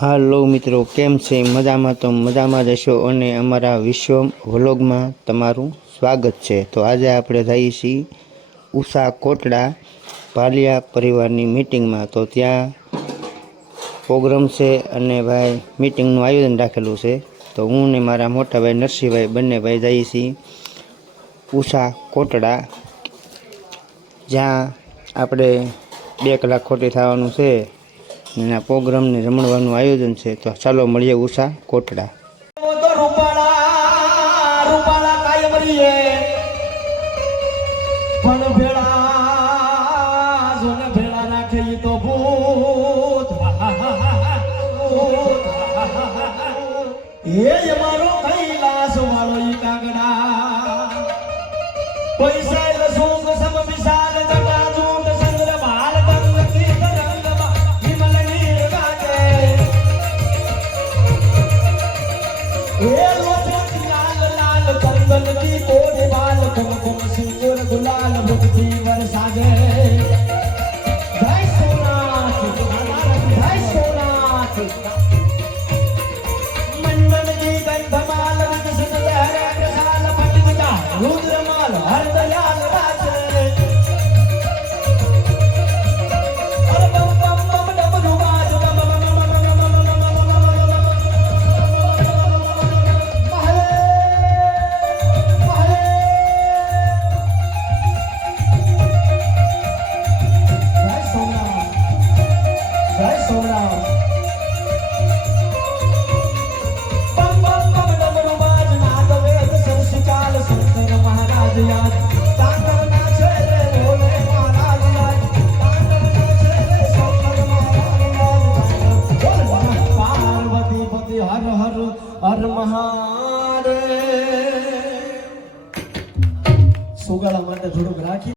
હાલો મિત્રો, કેમ છે? મજામાં તો મજામાં જ હશો અને અમારા વિશ્વ વ્લોગમાં તમારું સ્વાગત છે। તો આજે આપણે જઈએ છીએ ઉષા કોટડા ભાલિયા પરિવારની મીટિંગમાં। તો ત્યાં પ્રોગ્રામ છે અને ભાઈ મીટિંગનું આયોજન રાખેલું છે। તો હું ને મારા મોટા ભાઈ નરસિંહભાઈ બંને ભાઈ જઈએ છીએ ઉષા કોટડા, જ્યાં આપણે 2 કલાક ખોટી થવાનું છે। એના પ્રોગ્રામને રમણવાનું આયોજન છે। તો ચાલો મળીએ ઉષા કોટડા। સુગાળા માટે થોડુંક રાખી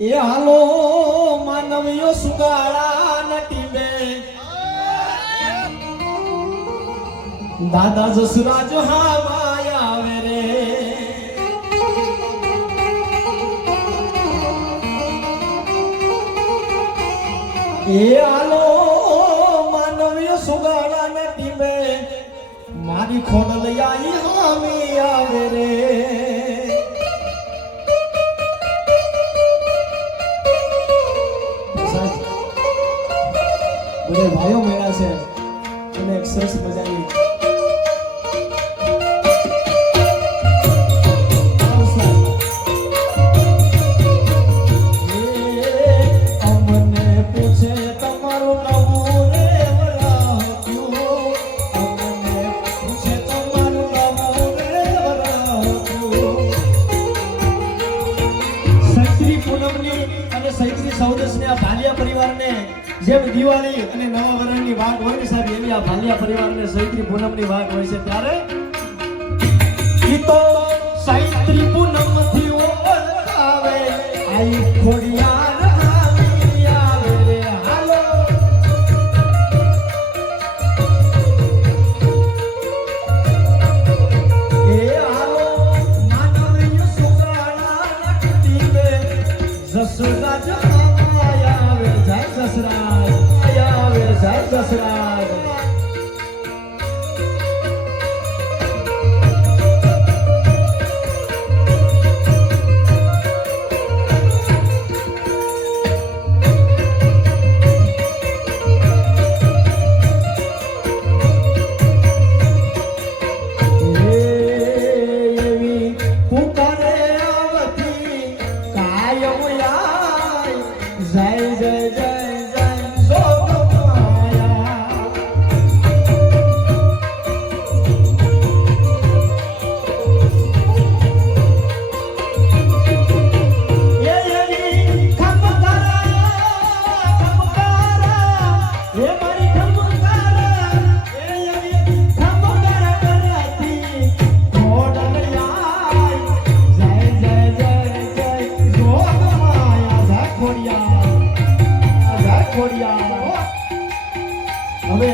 એ હાલો માનવીઓ સુગાળા નટીમે દાદા જસરાજ હા માયા રે એ હાલો માનવીય સુગાળા ને ટીમે મારી ખોડલ આઈ હામી આવે રે બધા ભાઈઓ મળ્યા છે અને એક સરસ મજાની ભાલિયા પરિવારને જેમ દિવાળી અને નવા વર્ષની વાત હોય ને સાહેબ, એવી આ ભાલિયા પરિવારને ચૈત્રી પૂનમની વાત હોય છે। ત્યારે ઈ તો ચૈત્રી પૂનમ થી ઓળખાવે આઈ ખોડિયાર આવી આવે રે હાલો એ હાલો માનવીય સુગાળા નટતી મે જસરાજ જસરાજ હવે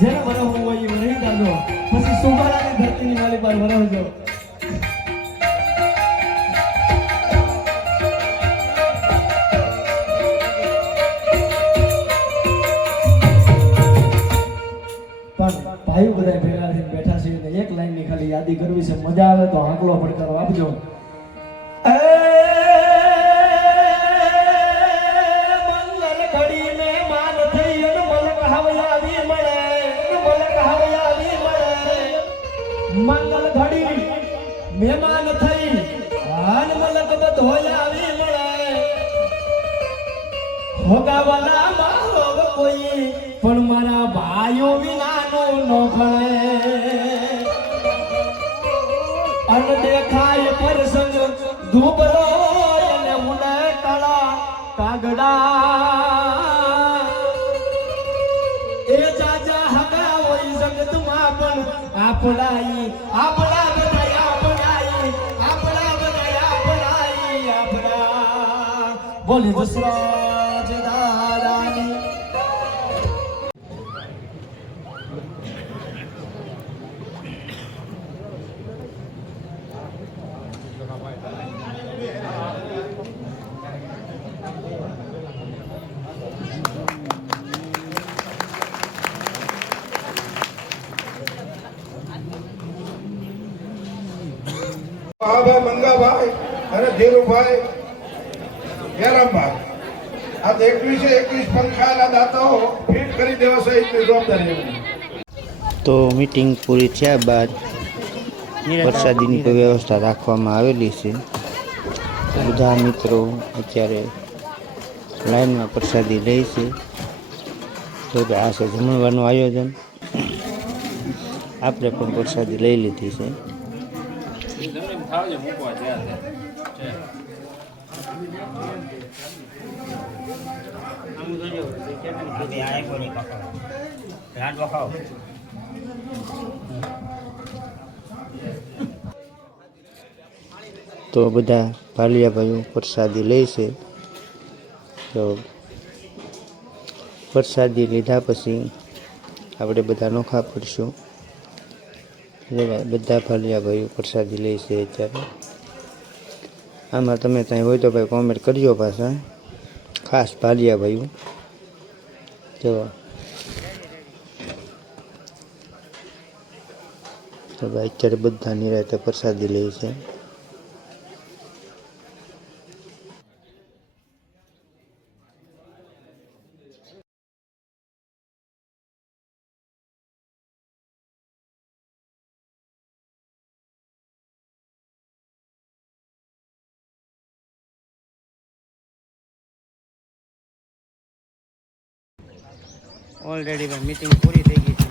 જેને વરહવું હોય એ વરહી કાઢો, પછી સુબારાની ધરતીની માલી પર વરહજો. પણ ભાઈઓ બધા ભેગા થઈને બેઠા છે અને એક લાઈનની ખાલી યાદી કરવી છે. મજા આવે તો આંકલો પડકારો આપજો. મંગલ ઘડી ને માન થઈ અને મલક હવયાવી મળે, મલક હવયાવી મળે. મંગલ ઘડી મહેમાન થઈ આન મલક બધોયાવી મળે. હોગાવાલા મારો કોઈ પણ મારા ભાઈઓ વિનાનો ન ખળે. અન દેખાય પ્રસંગ ધૂબલો અને ઉડે કાળા કાગડા. એ જાજા હગા હોય જગતમાં પણ આપણાઈ આપણા બધા આપણાઈ આપણા બધા આપણાઈ આપણા. બોલે દશરાજ દાદાની. ભાઈ મંગાભાઈ અને ધીરુભાઈ જયરામભાઈ આ 21 પંખાના દાતાઓ ફીટ કરી દેવાશે એટલી જવાબદારી એમની. તો મીટિંગ પૂરી થયા બાદ વરસાદીની કોઈ વ્યવસ્થા રાખવામાં આવેલી છે. બધા મિત્રો અત્યારે લાઈનમાં પ્રસાદી લે છે. તો કે આ છે જમણવારનું આયોજન. આપણે પણ પ્રસાદી લઈ લીધી છે. તો બધા ભાલિયા ભાઈઓ પ્રસાદી લે છે. તો પ્રસાદી લીધા પછી આપણે બધા નોખા પડશું. બધા ભાલિયા ભાઈઓ પ્રસાદી લે છે અત્યારે. આમાં તમે ત્યાં હોય તો ભાઈ કોમેન્ટ કરજો પાછા, ખાસ ભાલિયા ભાઈઓ. તો ભાઈ અત્યારે બધા નિરાતે પ્રસાદી લે છે. ઓલરેડી મીટિંગ પૂરી થઈ ગઈ છે.